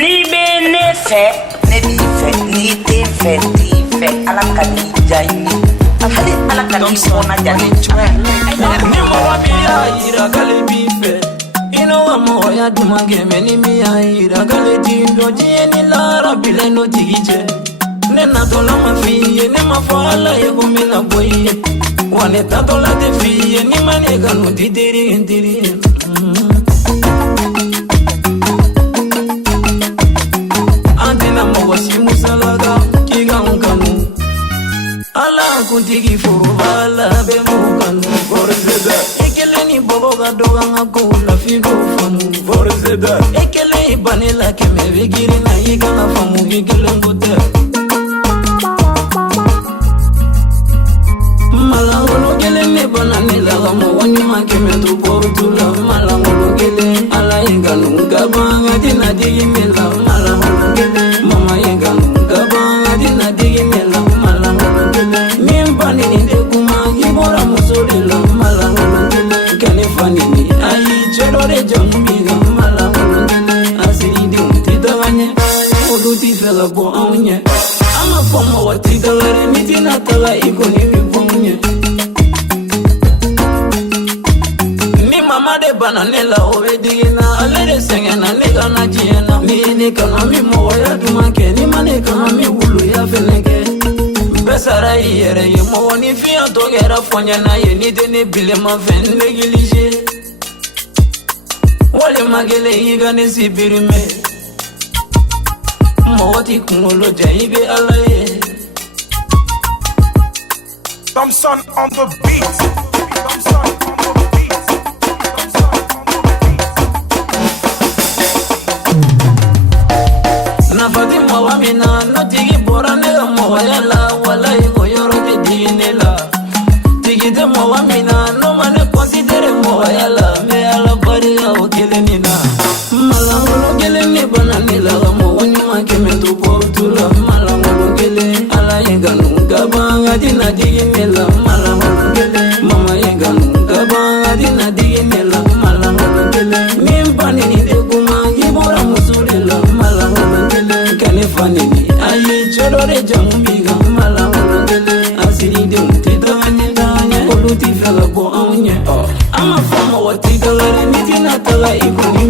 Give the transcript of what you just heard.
Ni be ne fɛ ne b'i fɛ n'i tɛ fɛ t'i fɛ ala ka n'i diya n ye hali ala ka n'i kɔnɔ diya ni cogoya ni mɔgɔ min y'a yira k'ale b'i fɛ i n'o ka mɔgɔya duman kɛ mɛ ni min y'a yira k'ale t'i dɔn diɲɛ ni lahara bilen n'o tigi cɛ ne natɔla ma f'i ye ne ma fɔ ala ye ko n bɛna bɔ i ye wa ne tatɔla tɛ f'i ye ni ma ne kanu ti teri ye n teri ye an tɛna mɔgɔ si musalaka k'i ka n kanu ala kuntigi foroba ala bɛ m'o kanu foroseda i kelen ni bɔbɔ ka dɔgɔ an ka kow la f'i k'o faamu foroseda i kelen i banne la kɛmɛ bɛ girin na i kan ka faamu i kelen ko tɛ malangolo kelen ne bana ne la ka mɔgɔ ɲuman kɛmɛ to pɔrutu la malangolo kelen ala ye kanu ka ban ka tina digi ne la malangolo kelen mama ye kanu ka ban ka tina digi ne la malangolo kelen min banini de kuma i bɔra muso de la malangolo kelen ka ne fa nini ayi cɛ dɔ de jamu b'i kan malangolo kelen a siridenw tɛ taga ɲɛ olu t'i fɛ ka bɔ anw ɲɛ an ka fɔ mɔgɔ t'i taga dɛ ni tina taga i kɔni bɛ bɔ anw ɲɛ ni mama de bana ne la o bɛ digi na ale de sɛgɛnna ne ka na diɲɛ na ni ye ne kanu an bɛ mɔgɔya duman kɛ ni ma ne kanu an bɛ wuluya fɛnɛ kɛ bɛɛ sara i yɛrɛ ye mɔgɔninfinya tɔ kɛra fɔ ɲɛna ye ni tɛ ne bilenma fɛn neglige walima kelen i ka ne sibirimɛ mɔgɔ t'i kunkolo jan i bɛ ala ye Thompson on the beat. Thompson on the beat. Thompson on the beat. Nafati mɔgɔ min na n'o tigi bɔra ne ka mɔgɔya la walayi o yɔrɔ tɛ digi ne la tigi tɛ mɔgɔ min na n'o ma ne considéré mɔgɔya la n bɛ ala barika o kelen nin na malangolo kelen ne bana ne la ka mɔgɔ ɲuman kɛmɛ to pɔrutu la malangolo kelen ala ye kanu ka ban ka tina digi ne la malangolo kelen mama ye kanu ka ban ka tina digi ne la malangolo kelen min banini de kuma i bɔra muso de la malangolo kelen ka ne fa nini ayi cɛ dɔ de jamu b'i kan malangolo kelen a siridenw tɛ taga ɲɛ olu t'i fɛ ka bɔ anw ɲɛ an ka fɔ mɔgɔ t'i taga dɛ ni tina taga i kɔni